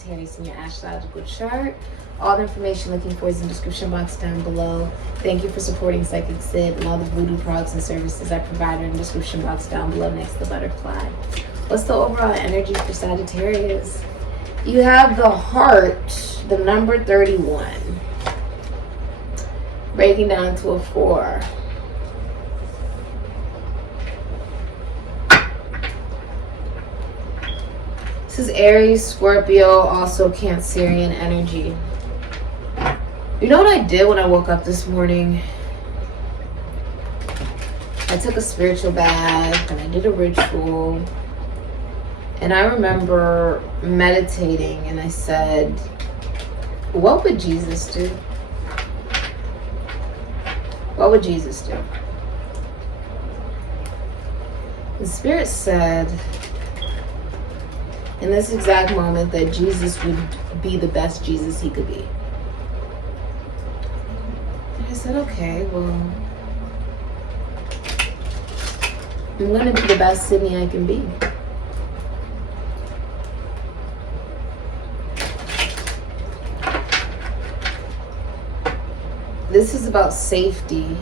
Sagittarius in your astrological chart. All the information looking for is in the description box down below. Thank you for supporting Sikiksyd and all the voodoo products and services I provide in the description box down below next to the butterfly. What's the overall energy for Sagittarius? You have the heart, the number 31, breaking down to a 4. This is Aries, Scorpio, also Cancerian energy. You know what I did when I woke up this morning? I took a spiritual bath and I did a ritual. And I remember meditating and I said, what would Jesus do? What would Jesus do? The Spirit said in this exact moment that Jesus would be the best Jesus he could be. And I said, okay, well, I'm going to be the best Sydney I can be. This is about safety.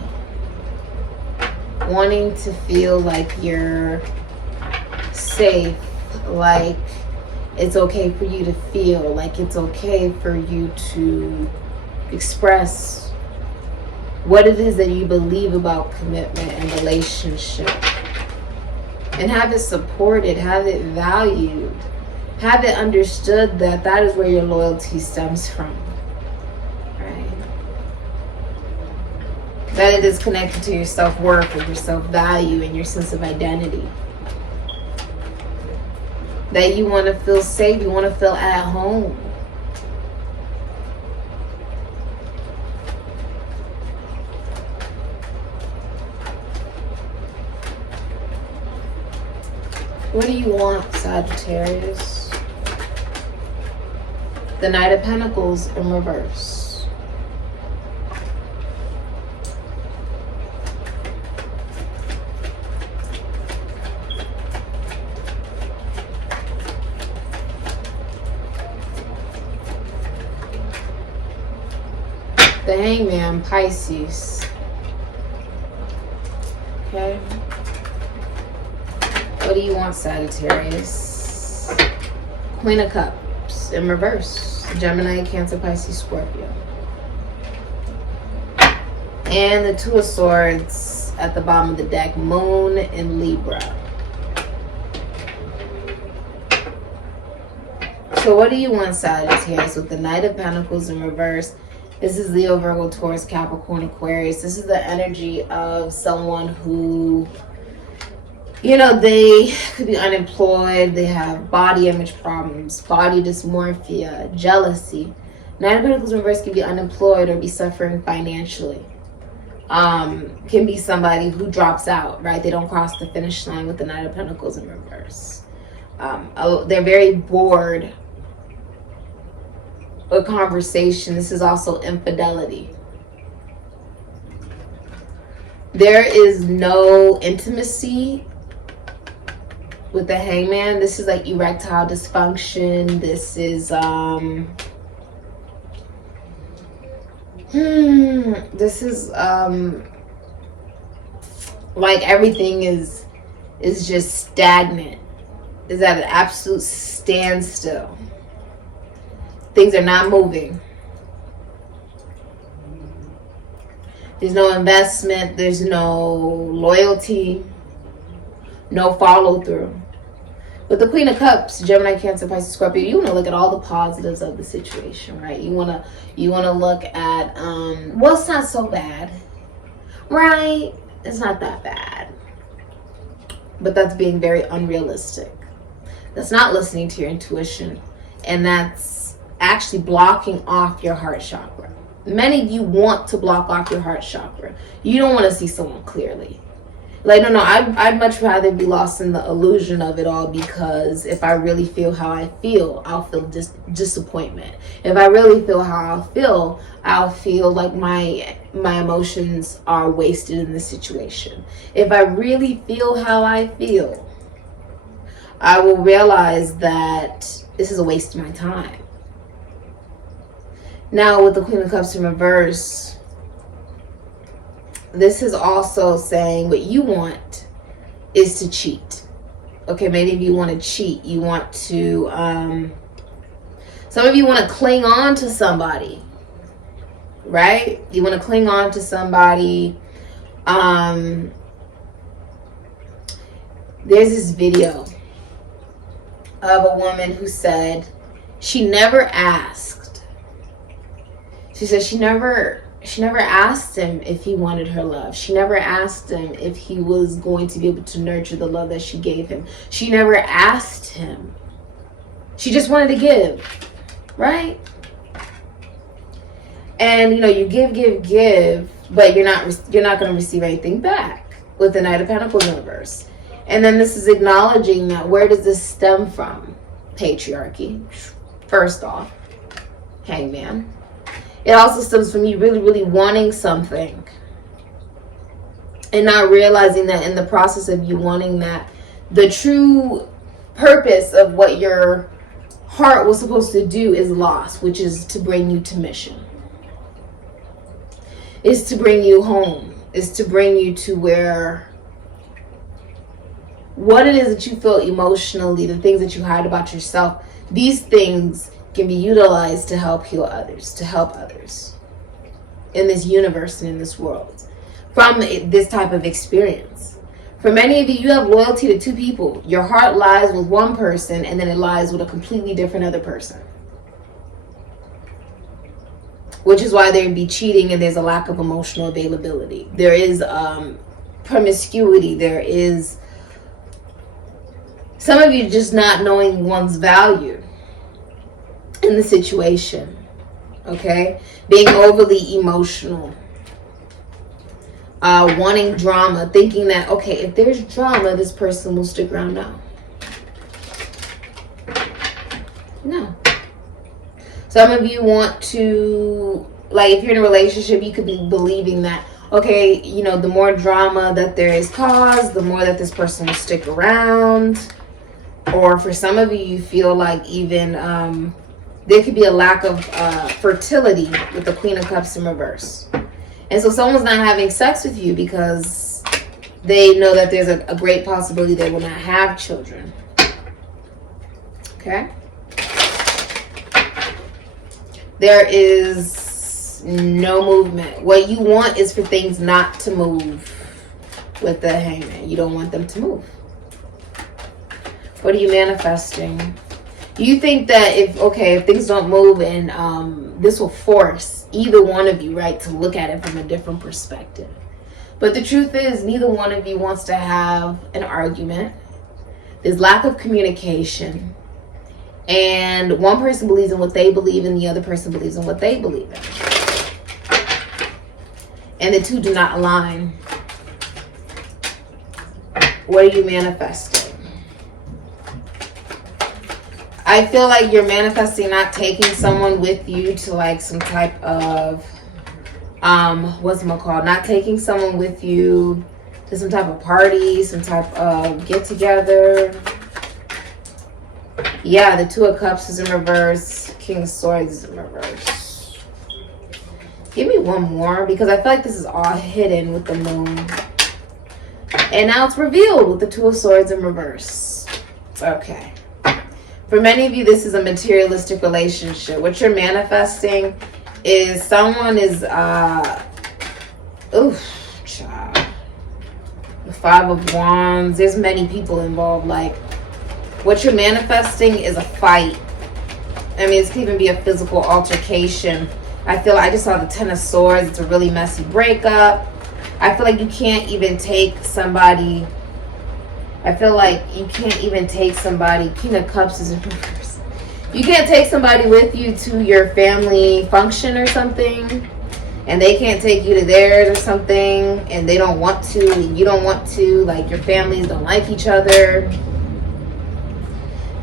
Wanting to feel like you're safe, like it's okay for you to feel, like it's okay for you to express what it is that you believe about commitment and relationship. And have it supported, have it valued, have it understood that that is where your loyalty stems from, right? That it is connected to your self-worth and your self-value and your sense of identity. That you want to feel safe, you want to feel at home. What do you want, Sagittarius? The Knight of Pentacles in reverse. The Hangman, Pisces. Okay. What do you want, Sagittarius? Queen of Cups in reverse. Gemini, Cancer, Pisces, Scorpio. And the Two of Swords at the bottom of the deck. Moon in Libra. So what do you want, Sagittarius, with the Knight of Pentacles in reverse? This is Leo, Virgo, Taurus, Capricorn, Aquarius. This is the energy of someone who, you know, they could be unemployed. They have body image problems, body dysmorphia, jealousy. Knight of Pentacles in reverse can be unemployed or be suffering financially. Can be somebody who drops out, right? They don't cross the finish line with the Knight of Pentacles in reverse. They're very bored. A conversation. This is also infidelity. There is no intimacy with the Hangman. This is like erectile dysfunction. This is like everything is just stagnant. Is at an absolute standstill. Things are not moving. There's no investment. There's no loyalty. No follow through. With the Queen of Cups, Gemini, Cancer, Pisces, Scorpio, you want to look at all the positives of the situation, right? You want to look at, well, it's not so bad, right? It's not that bad. But that's being very unrealistic. That's not listening to your intuition. And that's actually blocking off your heart chakra. Many of you want to block off your heart chakra. You don't want to see someone clearly. Like, no, I'd much rather be lost in the illusion of it all, because if I really feel how I feel, I'll feel disappointment. If I really feel how I'll feel like my emotions are wasted in this situation. If I really feel how I feel, I will realize that this is a waste of my time. Now with the Queen of Cups in reverse, this is also saying what you want is to cheat. Okay, maybe if you want to cheat, you want to, some of you want to cling on to somebody, right? You want to cling on to somebody. There's this video of a woman who said she never asked. She said she never asked him if he wanted her love. She never asked him if he was going to be able to nurture the love that she gave him. She never asked him. She just wanted to give, right? And you know, you give, but you're not going to receive anything back with the Knight of Pentacles in reverse. And then this is acknowledging that where does this stem from? Patriarchy. First off, Hangman. It also stems from you really, really wanting something and not realizing that in the process of you wanting that, the true purpose of what your heart was supposed to do is lost, which is to bring you to mission. Is to bring you home. Is to bring you to where what it is that you feel emotionally, the things that you hide about yourself, these things can be utilized to help heal others, to help others in this universe and in this world from this type of experience. For many of you, you have loyalty to two people. Your heart lies with one person and then it lies with a completely different other person. Which is why there'd be cheating and there's a lack of emotional availability. There is promiscuity. There is some of you just not knowing one's value in the situation, okay? Being overly emotional, wanting drama, thinking that, okay, if there's drama, this person will stick around. No. Some of you want to, like, if you're in a relationship, you could be believing that, okay, you know, the more drama that there is caused, the more that this person will stick around. Or for some of you, you feel like even there could be a lack of fertility with the Queen of Cups in reverse. And so someone's not having sex with you because they know that there's a great possibility they will not have children. Okay? There is no movement. What you want is for things not to move with the Hangman. You don't want them to move. What are you manifesting? You think that if things don't move and this will force either one of you, right, to look at it from a different perspective. But the truth is, neither one of you wants to have an argument. There's lack of communication. And one person believes in what they believe and the other person believes in what they believe in. And the two do not align. What are you manifesting? I feel like you're manifesting not taking someone with you to like some type of, not taking someone with you to some type of party, some type of get together. Yeah, the Two of Cups is in reverse. King of Swords is in reverse. Give me one more because I feel like this is all hidden with the moon. And now it's revealed with the Two of Swords in reverse. Okay. For many of you, this is a materialistic relationship. What you're manifesting is someone is, child. The Five of Wands. There's many people involved. Like, what you're manifesting is a fight. I mean, this could even be a physical altercation. I just saw the Ten of Swords. It's a really messy breakup. I feel like you can't even take somebody. King of Cups is in reverse. You can't take somebody with you to your family function or something. And they can't take you to theirs or something. And they don't want to. And you don't want to. Like, your families don't like each other.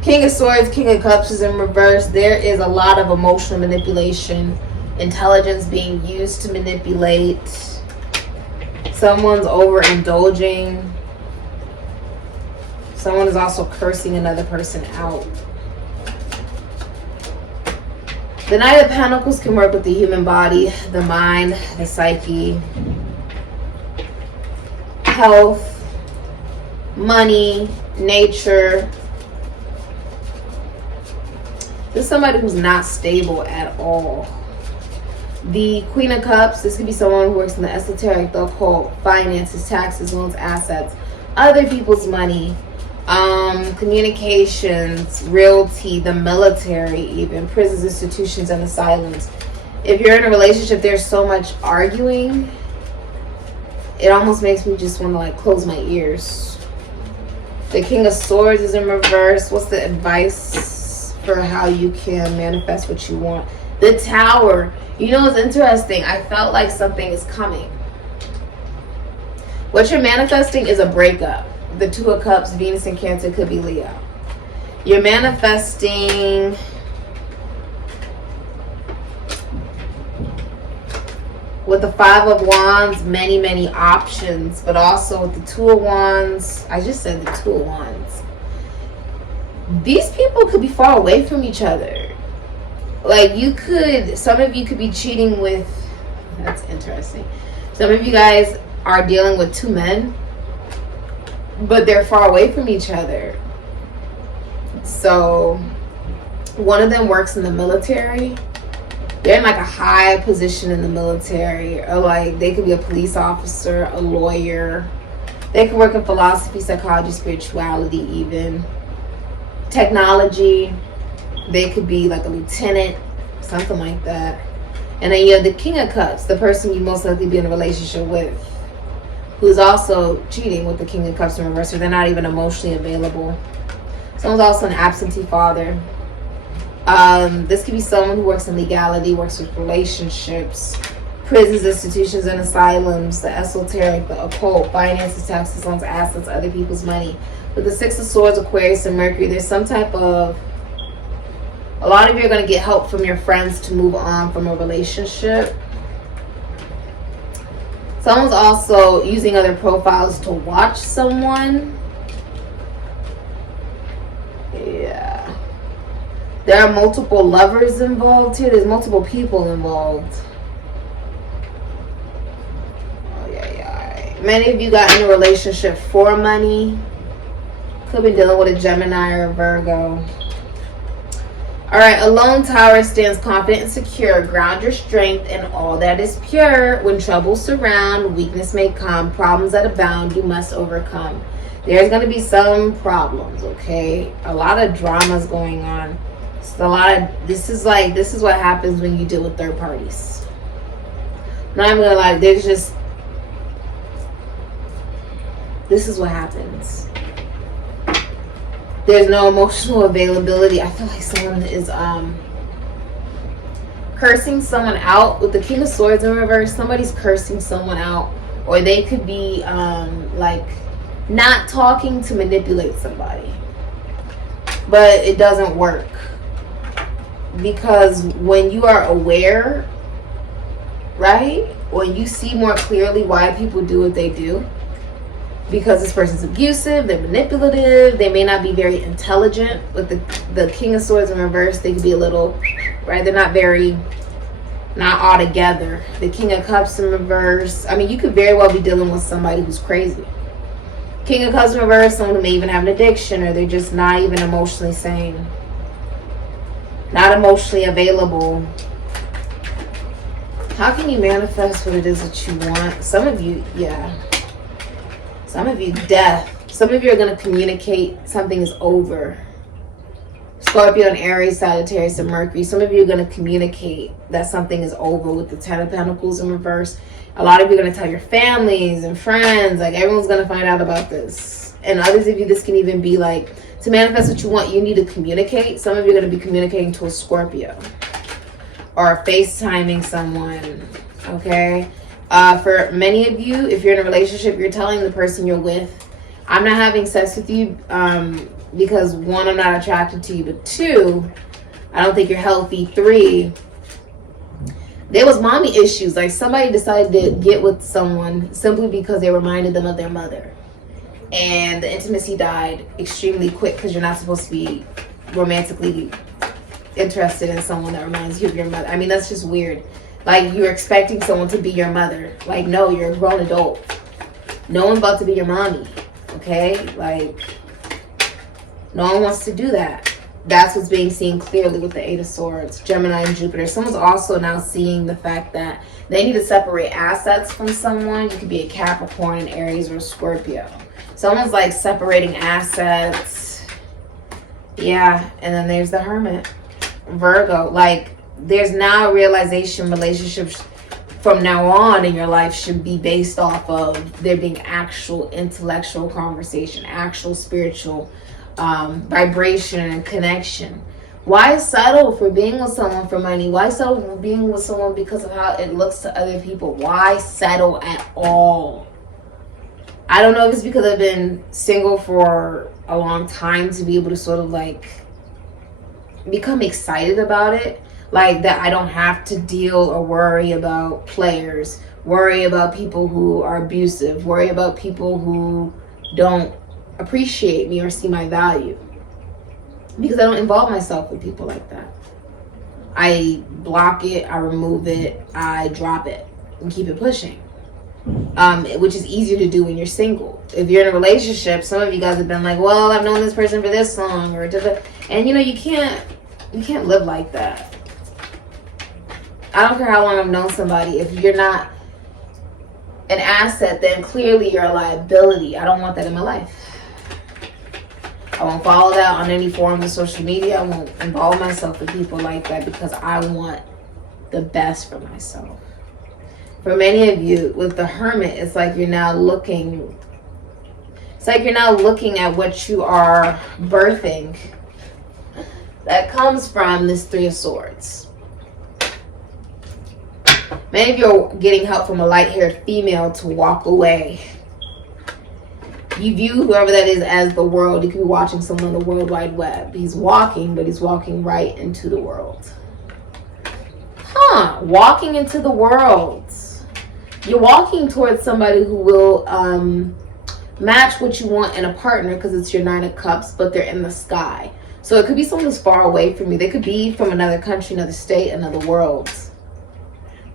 King of Swords, King of Cups is in reverse. There is a lot of emotional manipulation. Intelligence being used to manipulate. Someone's overindulging. Someone is also cursing another person out. The Knight of Pentacles can work with the human body, the mind, the psyche, health, money, nature. This is somebody who's not stable at all. The Queen of Cups, this could be someone who works in the esoteric, the occult, finances, taxes, loans, assets, other people's money, communications, realty, the military, even prisons, institutions, and asylums. If you're in a relationship, there's so much arguing, it almost makes me just want to like close my ears. The King of Swords is in reverse. What's the advice for how you can manifest what you want? The Tower. You know what's interesting? I felt like something is coming. What you're manifesting is a breakup. The Two of Cups, Venus and Cancer, could be Leo. You're manifesting with the Five of Wands, many options, but also with the Two of Wands. I just said the Two of Wands. These people could be far away from each other. Like you could, some of you could be cheating with, that's interesting. Some of you guys are dealing with two men, but they're far away from each other. So one of them works in the military. They're in like a high position in the military, or like they could be a police officer, a lawyer. They could work in philosophy, psychology, spirituality, even technology. They could be like a lieutenant, something like that. And then you have the King of Cups, the person you most likely be in a relationship with, who's also cheating with the King of Cups in reverse, or they're not even emotionally available. Someone's also an absentee father. This could be someone who works in legality, works with relationships, prisons, institutions, and asylums, the esoteric, the occult, finances, taxes, loans, assets, other people's money. With the Six of Swords, Aquarius, and Mercury, there's some type of, a lot of you are going to get help from your friends to move on from a relationship. Someone's also using other profiles to watch someone. Yeah. There are multiple lovers involved here. There's multiple people involved. Oh, yeah. Many of you got in a relationship for money. Could be dealing with a Gemini or a Virgo. All right, a lone tower stands confident and secure. Ground your strength in all that is pure. When troubles surround, weakness may come. Problems that abound, you must overcome. There's going to be some problems, okay? A lot of dramas going on. It's a lot of, this is what happens when you deal with third parties. Not even gonna lie, there's just, this is what happens. There's no emotional availability. I feel like someone is cursing someone out. With the King of Swords in reverse, somebody's cursing someone out, or they could be like not talking to manipulate somebody, but it doesn't work, because when you are aware, right, when you see more clearly why people do what they do, because this person's abusive, they're manipulative, they may not be very intelligent. With the King of Swords in reverse, they could be a little, right, they're not all together. The King of Cups in reverse, I mean, you could very well be dealing with somebody who's crazy. King of Cups in reverse, someone who may even have an addiction, or they're just not even emotionally sane, not emotionally available. How can you manifest what it is that you want? Some of you, yeah. Some of you, death. Some of you are going to communicate something is over. Scorpio and Aries, Sagittarius and Mercury. Some of you are going to communicate that something is over with the Ten of Pentacles in reverse. A lot of you are going to tell your families and friends. Like, everyone's going to find out about this. And others of you, this can even be like, to manifest what you want, you need to communicate. Some of you are going to be communicating to a Scorpio, or FaceTiming someone, okay? For many of you, if you're in a relationship, you're telling the person you're with, I'm not having sex with you because 1, I'm not attracted to you, but 2, I don't think you're healthy. 3, there was mommy issues. Like, somebody decided to get with someone simply because they reminded them of their mother, and the intimacy died extremely quick, because you're not supposed to be romantically interested in someone that reminds you of your mother. I mean, that's just weird. Like, you're expecting someone to be your mother. Like, no, you're a grown adult. No one's about to be your mommy. Okay? Like, no one wants to do that. That's what's being seen clearly with the Eight of Swords, Gemini and Jupiter. Someone's also now seeing the fact that they need to separate assets from someone. You could be a Capricorn, an Aries, or a Scorpio. Someone's like separating assets. Yeah, and then there's the Hermit, Virgo. Like, there's now a realization relationships from now on in your life should be based off of there being actual intellectual conversation, actual spiritual vibration and connection. Why settle for being with someone for money? Why settle for being with someone because of how it looks to other people? Why settle at all? I don't know if it's because I've been single for a long time to be able to sort of like become excited about it. Like that I don't have to deal or worry about players, worry about people who are abusive, worry about people who don't appreciate me or see my value. Because I don't involve myself with people like that. I block it, I remove it, I drop it and keep it pushing. Which is easier to do when you're single. If you're in a relationship, some of you guys have been like, well, I've known this person for this long, or and you know, you can't live like that. I don't care how long I've known somebody. If you're not an asset, then clearly you're a liability. I don't want that in my life. I won't follow that on any form of social media. I won't involve myself with people like that because I want the best for myself. For many of you, with the Hermit, it's like you're now looking. It's like you're now looking at what you are birthing. That comes from this Three of Swords. Many of you are getting help from a light-haired female to walk away. You view whoever that is as the world. You could be watching someone on the World Wide Web. He's walking, but he's walking right into the world. Walking into the world. You're walking towards somebody who will match what you want in a partner because it's your Nine of Cups, but they're in the sky. So it could be someone who's far away from you. They could be from another country, another state, another world.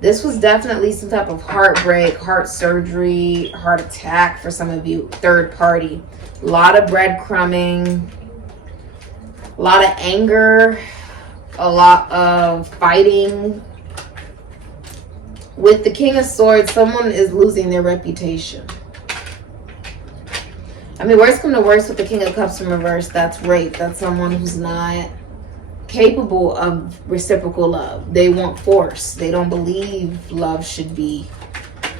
This was definitely some type of heartbreak, heart surgery, heart attack for some of you. Third party. A lot of breadcrumbing. A lot of anger. A lot of fighting. With the King of Swords, someone is losing their reputation. I mean, worst come to worst with the King of Cups in reverse, that's rape. That's someone who's not capable of reciprocal love. They want force. They don't believe love should be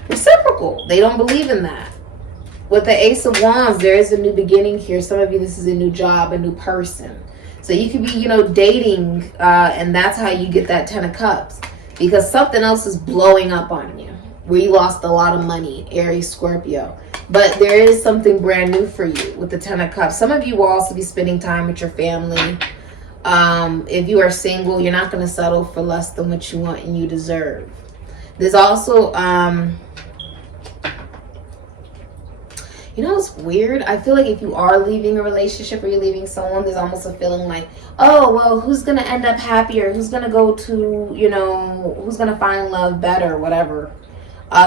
reciprocal. They don't believe in that. With the Ace of Wands, there is a new beginning here. Some of you, this is a new job, a new person. So you could be, you know, dating, and that's how you get that Ten of Cups. Because something else is blowing up on you. Where you lost a lot of money, Aries, Scorpio. But there is something brand new for you with the Ten of Cups. Some of you will also be spending time with your family. If you are single, you're not going to settle for less than what you want and you deserve. There's also, you know what's weird? I feel like if you are leaving a relationship or you're leaving someone, there's almost a feeling like, oh, well, who's going to end up happier? Who's going to go to, you know, who's going to find love better, whatever.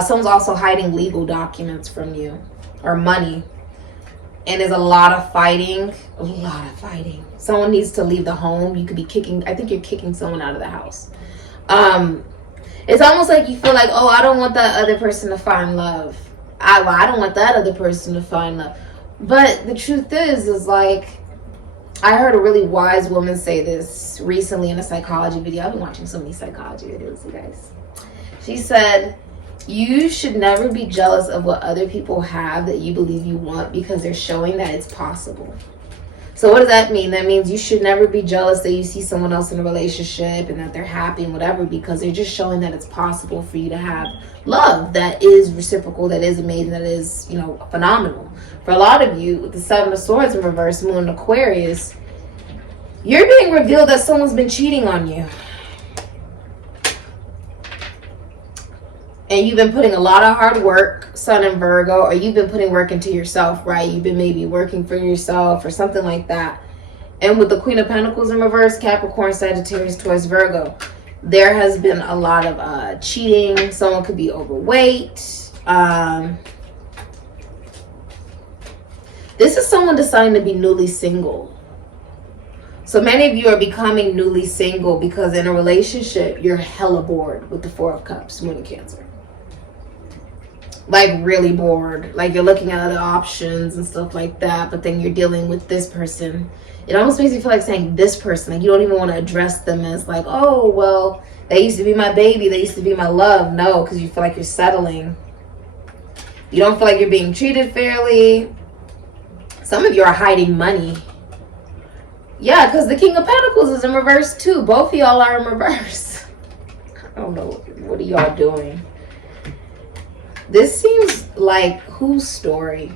Someone's also hiding legal documents from you or money. And there's a lot of fighting. A lot of fighting. Someone needs to leave the home. You could be kicking. I think you're kicking someone out of the house. It's almost like you feel like, oh, I don't want that other person to find love. I don't want that other person to find love. But the truth is like, I heard a really wise woman say this recently in a psychology video. I've been watching so many psychology videos, you guys. She said, you should never be jealous of what other people have that you believe you want because they're showing that it's possible. So what does that mean? That means you should never be jealous that you see someone else in a relationship and that they're happy and whatever, because they're just showing that it's possible for you to have love that is reciprocal, that is amazing, that is, you know, phenomenal. For a lot of you, with the Seven of Swords in reverse, Moon in Aquarius, you're being revealed that someone's been cheating on you. And you've been putting a lot of hard work, Sun in Virgo, or you've been putting work into yourself, right? You've been maybe working for yourself or something like that. And with the Queen of Pentacles in reverse, Capricorn, Sagittarius, Taurus, Virgo, there has been a lot of cheating. Someone could be overweight. This is someone deciding to be newly single. So many of you are becoming newly single because in a relationship, you're hella bored with the Four of Cups, Moon and Cancer. Like really bored. Like you're looking at other options and stuff like that, but then you're dealing with this person. It almost makes you feel like saying this person. Like you don't even want to address them as like, oh, well, they used to be my baby. They used to be my love. No, because you feel like you're settling. You don't feel like you're being treated fairly. Some of you are hiding money. Yeah, because the King of Pentacles is in reverse too. Both of y'all are in reverse. I don't know. What are y'all doing? This seems like whose story?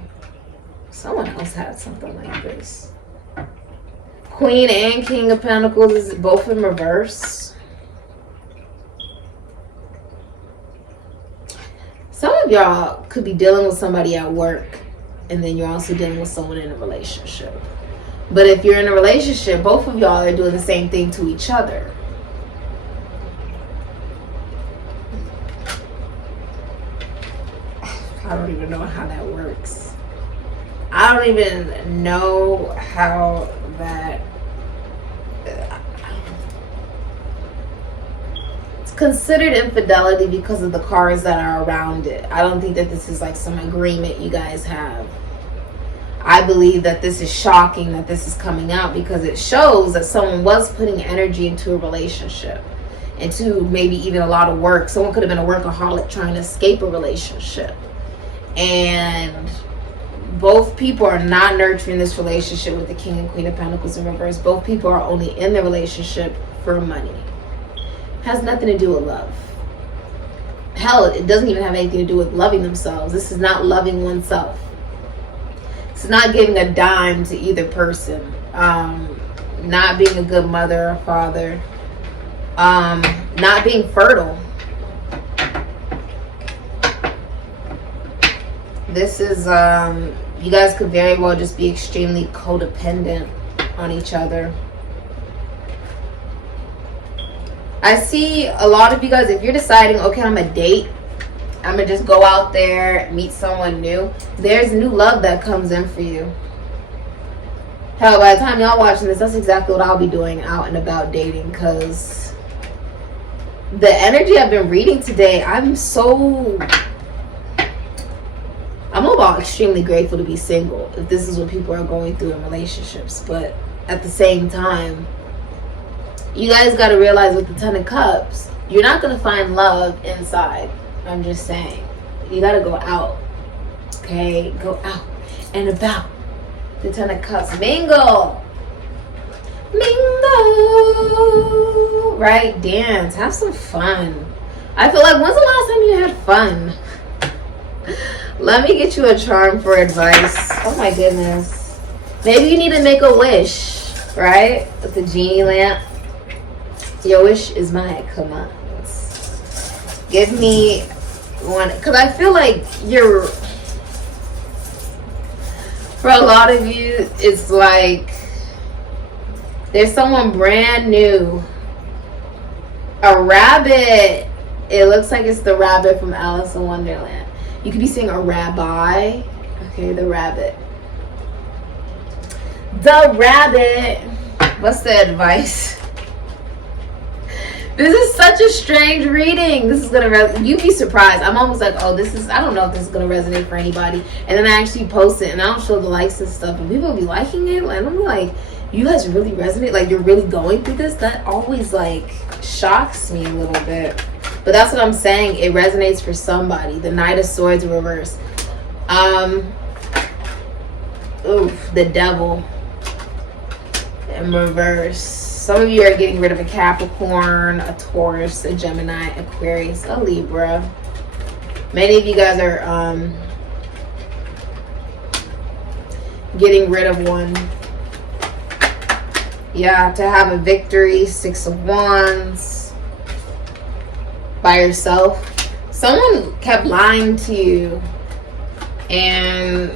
Someone else had something like this. Queen and King of Pentacles is both in reverse. Some of y'all could be dealing with somebody at work, and then you're also dealing with someone in a relationship. But if you're in a relationship, both of y'all are doing the same thing to each other. I don't even know how that works. I don't even know how that... It's considered infidelity because of the cards that are around it. I don't think that this is like some agreement you guys have. I believe that this is shocking that this is coming out because it shows that someone was putting energy into a relationship, into maybe even a lot of work. Someone could have been a workaholic trying to escape a relationship. And both people are not nurturing this relationship with the King and Queen of Pentacles in reverse. Both people are only in the relationship for money. It has nothing to do with love. Hell, it doesn't even have anything to do with loving themselves. This is not loving oneself. It's not giving a dime to either person. Not being a good mother or father. Not being fertile. This is, you guys could very well just be extremely codependent on each other. I see a lot of you guys, if you're deciding, okay, I'm a date, I'm going to just go out there, meet someone new. There's new love that comes in for you. Hell, by the time y'all watching this, that's exactly what I'll be doing out and about dating. Because the energy I've been reading today, I'm about extremely grateful to be single. If this is what people are going through in relationships. But at the same time, you guys got to realize with the Ten of Cups, you're not going to find love inside. I'm just saying, you gotta go out, okay? Go out and about. The Ten of Cups, mingle, right? Dance, have some fun. I feel like, when's the last time you had fun? Let me get you a charm for advice. Oh my goodness. Maybe you need to make a wish, right? With the genie lamp. Your wish is my commands. Give me one, because I feel like for a lot of you, it's like there's someone brand new. A rabbit. It looks like it's the rabbit from Alice in Wonderland. You could be seeing a rabbi. Okay, the rabbit. The rabbit. What's the advice? This is such a strange reading. This is gonna you'd be surprised. I'm almost like, oh, I don't know if this is gonna resonate for anybody. And then I actually post it and I don't show the likes and stuff, and people be liking it, and I'm like, you guys really resonate? Like you're really going through this? That always like shocks me a little bit. But that's what I'm saying. It resonates for somebody. The Knight of Swords in reverse. The Devil in reverse. Some of you are getting rid of a Capricorn, a Taurus, a Gemini, Aquarius, a Libra. Many of you guys are getting rid of one. Yeah, to have a victory, Six of Wands. By yourself. Someone kept lying to you. And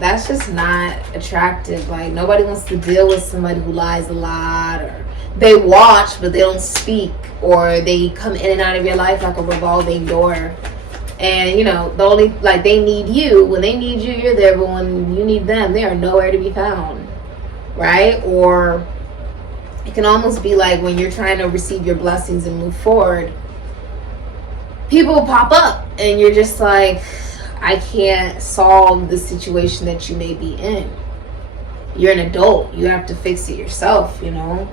that's just not attractive. Like, nobody wants to deal with somebody who lies a lot, or they watch but they don't speak, or they come in and out of your life like a revolving door. And you know, the only, like, they need you. When they need you, you're there, but when you need them, they are nowhere to be found, right? Or it can almost be like when you're trying to receive your blessings and move forward, people pop up and you're just like, I can't solve the situation that you may be in. You're an adult. You have to fix it yourself, you know.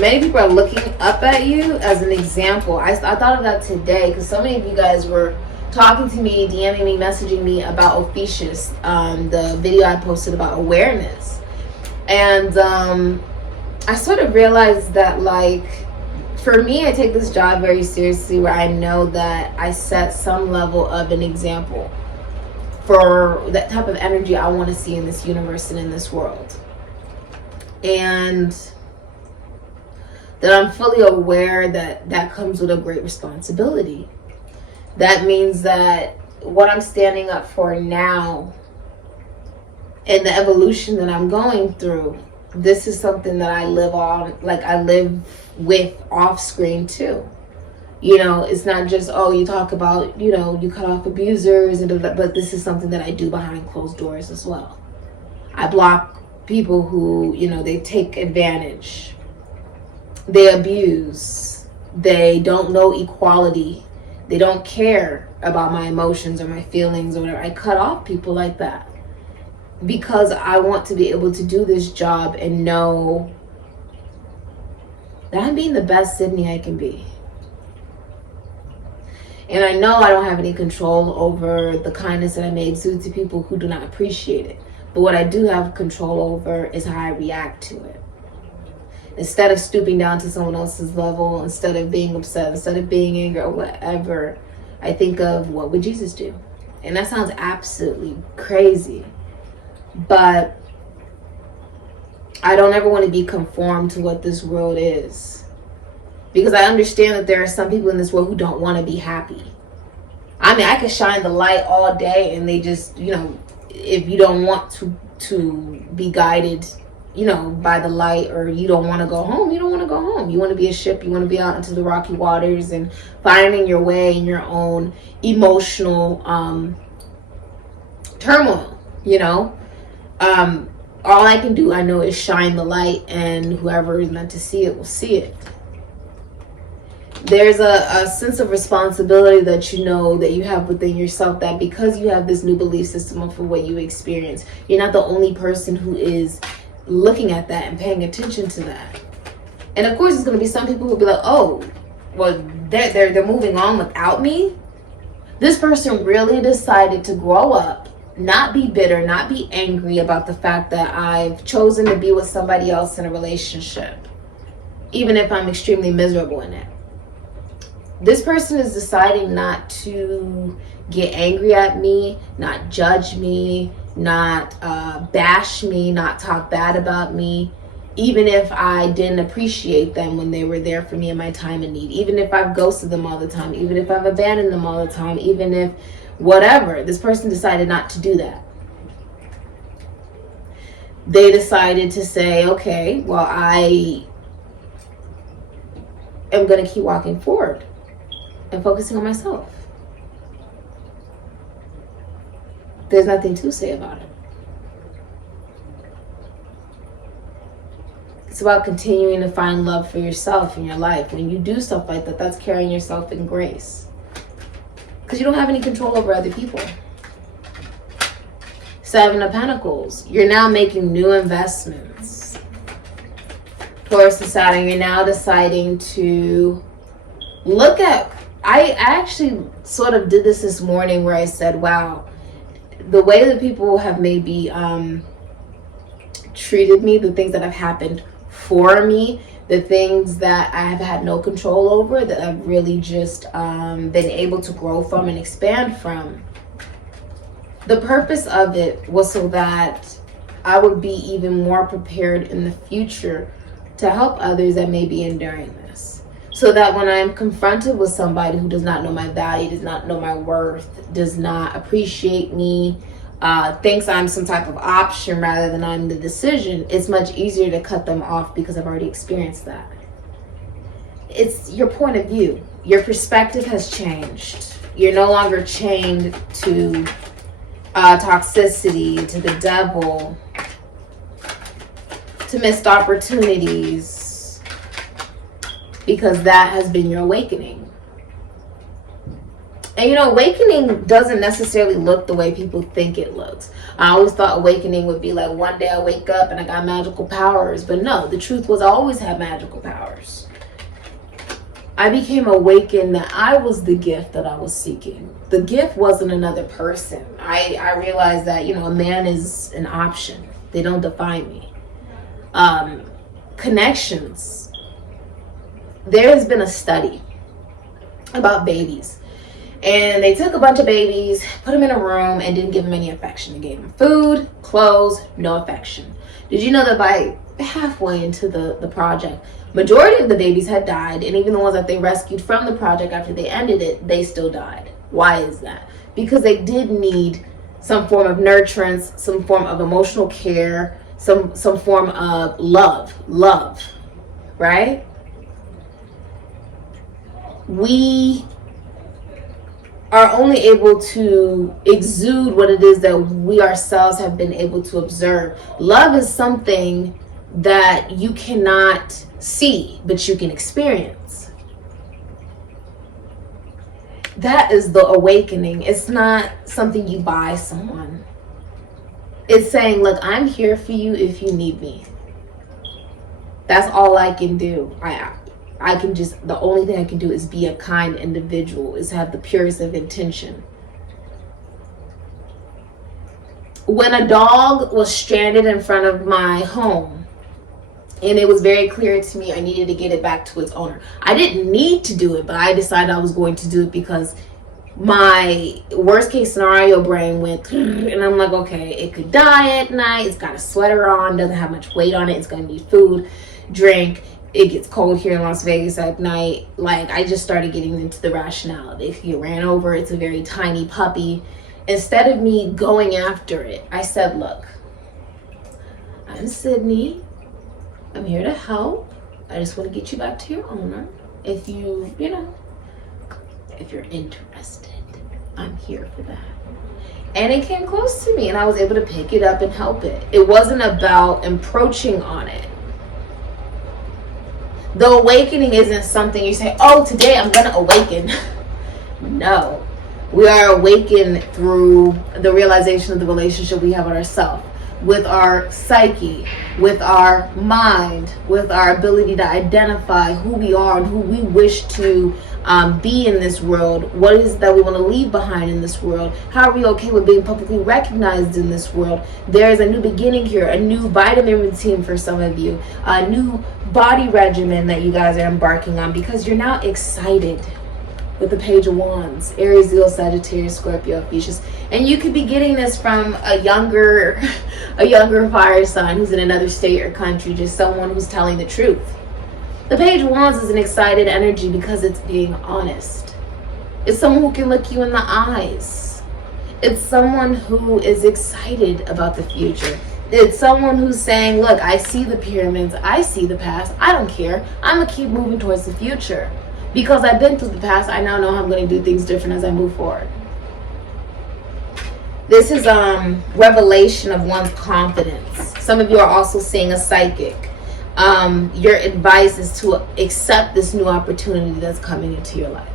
Many people are looking up at you as an example. I thought of that today because so many of you guys were talking to me, DMing me, messaging me about Occultist, the video I posted about awareness. And I sort of realized that, like, for me, I take this job very seriously, where I know that I set some level of an example for that type of energy I want to see in this universe and in this world. And that I'm fully aware that that comes with a great responsibility. That means that what I'm standing up for now and the evolution that I'm going through, this is something that I live on, like I live with off screen too. You know, it's not just, oh, you talk about, you know, you cut off abusers, and but this is something that I do behind closed doors as well. I block people who, you know, they take advantage. They abuse. They don't know equality. They don't care about my emotions or my feelings or whatever. I cut off people like that because I want to be able to do this job and know that I'm being the best Sydney I can be. And I know I don't have any control over the kindness that I may exude to people who do not appreciate it. But what I do have control over is how I react to it. Instead of stooping down to someone else's level, instead of being upset, instead of being angry or whatever, I think of, what would Jesus do? And that sounds absolutely crazy. But I don't ever want to be conformed to what this world is. Because I understand that there are some people in this world who don't want to be happy. I mean, I could shine the light all day and they just, you know, if you don't want to be guided, you know, by the light, or you don't want to go home, you don't want to go home. You want to be a ship. You want to be out into the rocky waters and finding your way in your own emotional turmoil, you know. All I can do, I know, is shine the light, and whoever is meant to see it will see it. There's a sense of responsibility that you know that you have within yourself, that because you have this new belief system for what you experience, you're not the only person who is looking at that and paying attention to that. And of course, there's going to be some people who will be like, oh, well, they're moving on without me. This person really decided to grow up, not be bitter, not be angry about the fact that I've chosen to be with somebody else in a relationship, even if I'm extremely miserable in it. This person is deciding not to get angry at me, not judge me, not bash me, not talk bad about me, even if I didn't appreciate them when they were there for me in my time of need, even if I've ghosted them all the time, even if I've abandoned them all the time, even if whatever. This person decided not to do that. They decided to say, okay, well, I am going to keep walking forward and focusing on myself. There's nothing to say about it. It's about continuing to find love for yourself in your life. When you do stuff like that, that's carrying yourself in grace. Because you don't have any control over other people. Seven of Pentacles. You're now making new investments. Taurus and Saturn, you're now deciding to look at... I actually sort of did this morning where I said, wow, the way that people have maybe treated me, the things that have happened for me, the things that I have had no control over, that I've really just been able to grow from and expand from. The purpose of it was so that I would be even more prepared in the future to help others that may be enduring this. So So that when I'm confronted with somebody who does not know my value, does not know my worth, does not appreciate me, thinks I'm some type of option rather than I'm the decision, it's much easier to cut them off because I've already experienced that. It's your point of view. Your perspective has changed. You're no longer chained to toxicity, to the devil, to missed opportunities, because that has been your awakening. And you know, awakening doesn't necessarily look the way people think it looks. I always thought awakening would be like one day I wake up and I got magical powers. But no, the truth was I always had magical powers. I became awakened that I was the gift that I was seeking. The gift wasn't another person. I realized that, you know, a man is an option. They don't define me. Connections. There has been a study about babies. And they took a bunch of babies, put them in a room, and didn't give them any affection. They gave them food, clothes, no affection. Did you know that by halfway into the project, majority of the babies had died, and even the ones that they rescued from the project after they ended it, they still died. Why is that? Because they did need some form of nurturance, some form of emotional care, some form of love, right? We are only able to exude what it is that we ourselves have been able to observe. Love is something that you cannot see, but you can experience. That is the awakening. It's not something you buy someone. It's saying, look, I'm here for you if you need me. That's all I can do. I can just, the only thing I can do is be a kind individual, is have the purest of intention. When a dog was stranded in front of my home, and it was very clear to me I needed to get it back to its owner. I didn't need to do it, but I decided I was going to do it because my worst case scenario brain went, and I'm like, okay, it could die at night. It's got a sweater on, doesn't have much weight on it. It's going to need food, drink. It gets cold here in Las Vegas at night. Like, I just started getting into the rationality. If you ran over, it's a very tiny puppy. Instead of me going after it, I said, look, I'm Sydney. I'm here to help. I just want to get you back to your owner. If you know, if you're interested, I'm here for that. And it came close to me, and I was able to pick it up and help it. It wasn't about encroaching on it. The awakening isn't something you say, oh, today I'm going to awaken. No. We are awakened through the realization of the relationship we have with ourselves, with our psyche, with our mind, with our ability to identify who we are and who we wish to be in this world. What is that we want to leave behind in this world? How are we okay with being publicly recognized in this world? There is a new beginning here, a new vitamin routine for some of you, a new body regimen that you guys are embarking on, because you're now excited with the Page of Wands, Aries, Leo, Sagittarius, Scorpio, Pisces. And you could be getting this from a younger fire sign who's in another state or country, just someone who's telling the truth. The Page of Wands is an excited energy because it's being honest. It's someone who can look you in the eyes. It's someone who is excited about the future. It's someone who's saying, look, I see the pyramids, I see the past, I don't care. I'm going to keep moving towards the future. Because I've been through the past, I now know how I'm going to do things different as I move forward. This is revelation of one's confidence. Some of you are also seeing a psychic. Your advice is to accept this new opportunity that's coming into your life.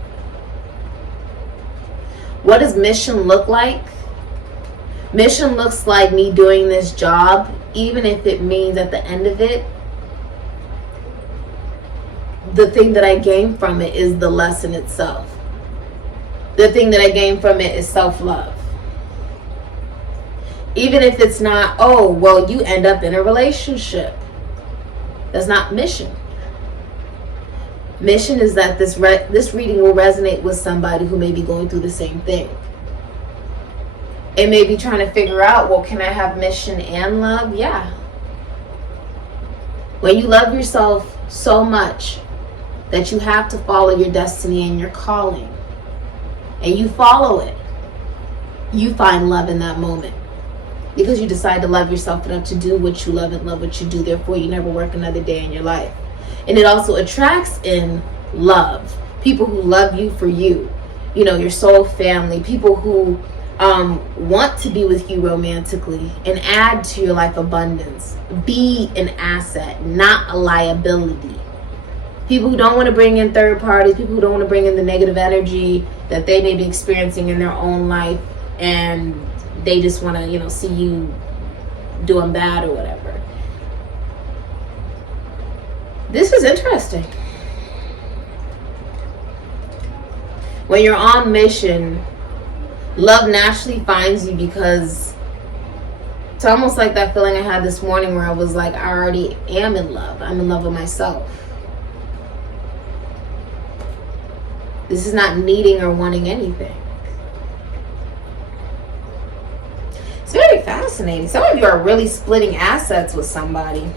What does mission look like? Mission looks like me doing this job, even if it means at the end of it, the thing that I gain from it is the lesson itself. The thing that I gain from it is self-love. Even if it's not, oh, well, you end up in a relationship. That's not mission. Mission is that this reading will resonate with somebody who may be going through the same thing. It may be trying to figure out, well, can I have mission and love? Yeah. When you love yourself so much that you have to follow your destiny and your calling, and you follow it, you find love in that moment. Because you decide to love yourself enough to do what you love and love what you do. Therefore, you never work another day in your life. And it also attracts in love. People who love you for you. You know, your soul family. People who want to be with you romantically and add to your life abundance. Be an asset, not a liability. People who don't want to bring in third parties. People who don't want to bring in the negative energy that they may be experiencing in their own life. And they just want to, you know, see you doing bad or whatever. This is interesting. When you're on mission, love naturally finds you, because it's almost like that feeling I had this morning where I was like, I already am in love. I'm in love with myself. This is not needing or wanting anything. It's very fascinating. Some of you are really splitting assets with somebody.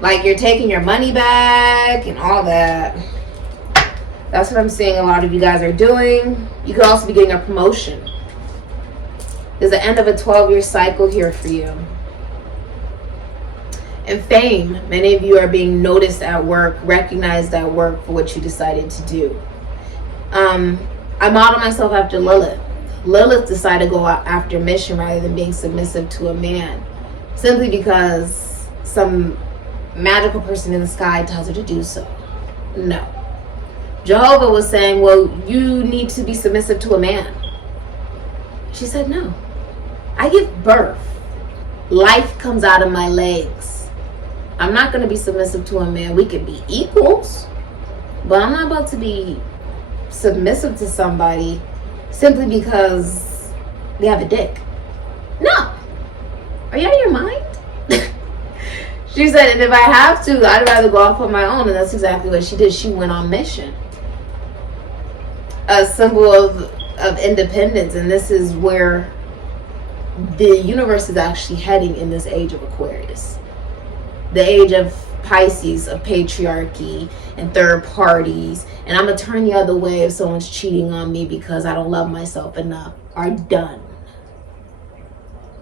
Like you're taking your money back and all that. That's what I'm seeing a lot of you guys are doing. You could also be getting a promotion. There's the end of a 12-year cycle here for you. And fame. Many of you are being noticed at work, recognized at work for what you decided to do. I model myself after Lilith. Lilith decided to go out after mission rather than being submissive to a man, simply because some magical person in the sky tells her to do so. No. Jehovah was saying, well, you need to be submissive to a man. She said, no. I give birth. Life comes out of my legs. I'm not going to be submissive to a man. We could be equals, but I'm not about to be submissive to somebody simply because they have a dick. No. Are you out of your mind? She said, and if I have to, I'd rather go off on my own. And that's exactly what she did. She went on mission. A symbol of independence. And this is where the universe is actually heading in this age of Aquarius. The age of Pisces, of patriarchy and third parties. And I'm going to turn the other way if someone's cheating on me because I don't love myself enough are done.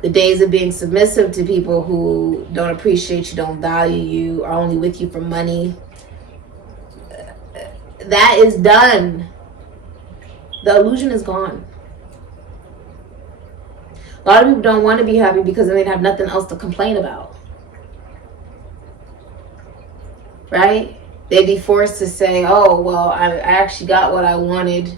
The days of being submissive to people who don't appreciate you, don't value you, are only with you for money, that is done. The illusion is gone. A lot of people don't want to be happy because then they'd have nothing else to complain about. Right? They'd be forced to say, oh, well, I actually got what I wanted.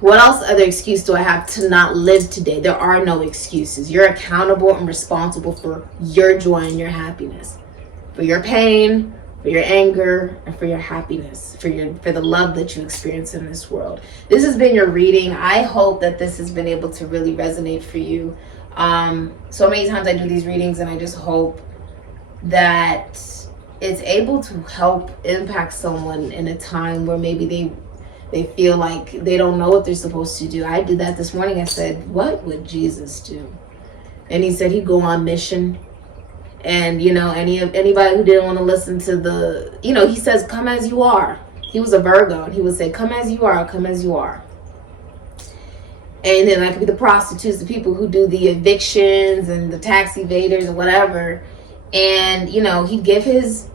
What else other excuse do I have to not live today? There are no excuses. You're accountable and responsible for your joy and your happiness. For your pain, for your anger, and for your happiness. For the love that you experience in this world. This has been your reading. I hope that this has been able to really resonate for you. So many times I do these readings and I just hope that it's able to help impact someone in a time where maybe they feel like they don't know what they're supposed to do. I did that this morning. I said, what would Jesus do? And he said he'd go on mission. And, you know, anybody who didn't want to listen to the, you know, he says, come as you are. He was a Virgo. And he would say, come as you are, come as you are. And then that could be the prostitutes, the people who do the evictions and the tax evaders and whatever. And, you know, he'd give his,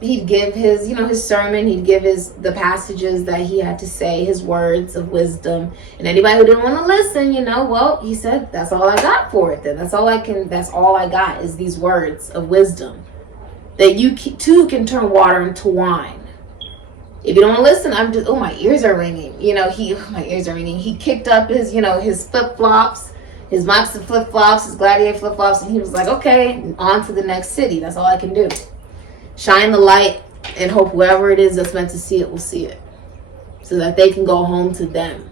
you know, his sermon. He'd give the passages that he had to say, his words of wisdom. And anybody who didn't want to listen, you know, well, he said, that's all I got for it then. That's all I got is these words of wisdom. That you too can turn water into wine. If you don't want to listen, I'm just, my ears are ringing. You know, my ears are ringing. He kicked up his, you know, his flip-flops, his moccasin flip-flops, his gladiator flip-flops, and he was like, okay, on to the next city. That's all I can do. Shine the light and hope whoever it is that's meant to see it will see it. So that they can go home to them.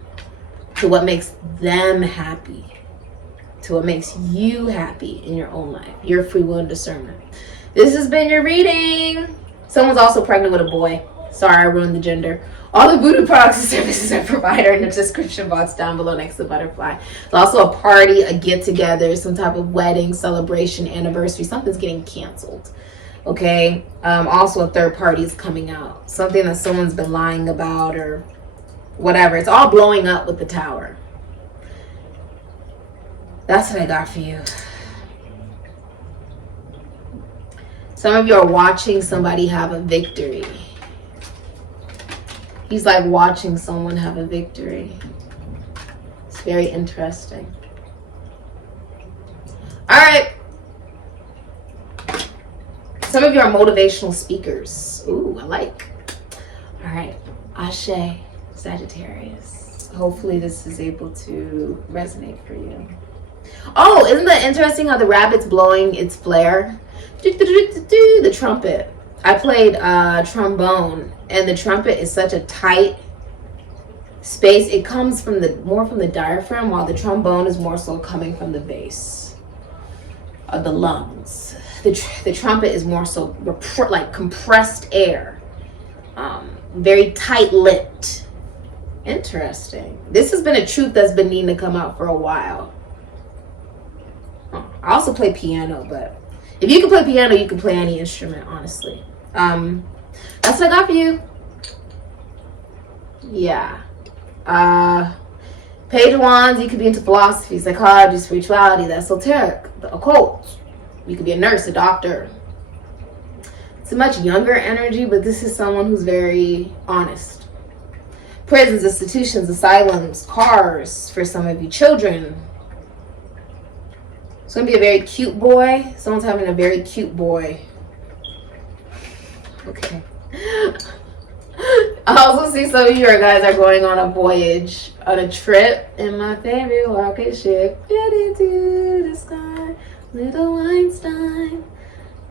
To what makes them happy. To what makes you happy in your own life. Your free will and discernment. This has been your reading. Someone's also pregnant with a boy. Sorry, I ruined the gender. All the VOODOO products and services I provide are in the description box down below next to the butterfly. There's also a party, a get-together, some type of wedding, celebration, anniversary. Something's getting canceled. Okay. Also a third party is coming out. Something that someone's been lying about or whatever. It's all blowing up with the Tower. That's what I got for you. Some of you are watching somebody have a victory. He's like watching someone have a victory. It's very interesting. All right. Some of you are motivational speakers. Ooh, I like. All right. Ashe, Sagittarius. Hopefully this is able to resonate for you. Oh, isn't that interesting how the rabbit's blowing its flare? The trumpet. I played trombone, and the trumpet is such a tight space. It comes from more from the diaphragm, while the trombone is more so coming from the base of the lungs. The trumpet is more so like compressed air, very tight-lipped. Interesting. This has been a truth that's been needing to come out for a while. I also play piano, but if you can play piano, you can play any instrument, honestly. That's what I got for you. Yeah. Page of Wands, you could be into philosophy, psychology, spirituality, the esoteric, the occult. You could be a nurse, a doctor. It's a much younger energy, but this is someone who's very honest. Prisons, institutions, asylums, cars for some of you. Children. It's going to be a very cute boy. Someone's having a very cute boy. Okay. I also see some of you guys are going on a voyage, on a trip in my favorite rocket ship. Heading to the sky, little Einstein.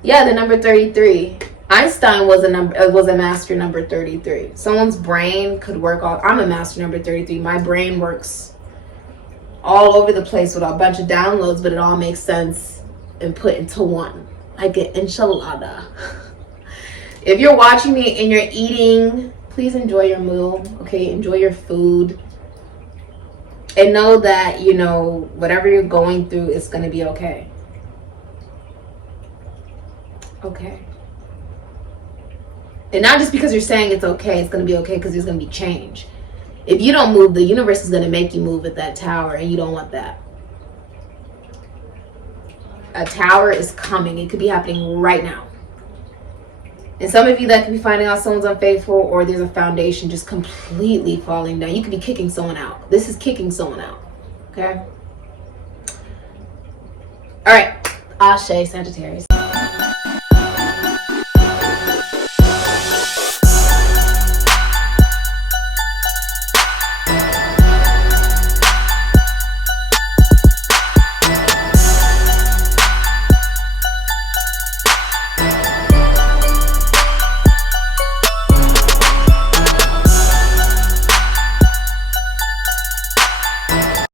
Yeah, the number 33. Einstein was a master number 33. Someone's brain could work all. I'm a master number 33. My brain works all over the place with a bunch of downloads, but it all makes sense and put into one. Like an enchilada. If you're watching me and you're eating, please enjoy your meal, okay? Enjoy your food. And know that, you know, whatever you're going through is going to be okay. Okay. And not just because you're saying it's okay, it's going to be okay, because there's going to be change. If you don't move, the universe is going to make you move at that tower, and you don't want that. A tower is coming. It could be happening right now. And some of you that could be finding out someone's unfaithful, or there's a foundation just completely falling down. You could be kicking someone out. This is kicking someone out. Okay? All right. Ashe, Sagittarius.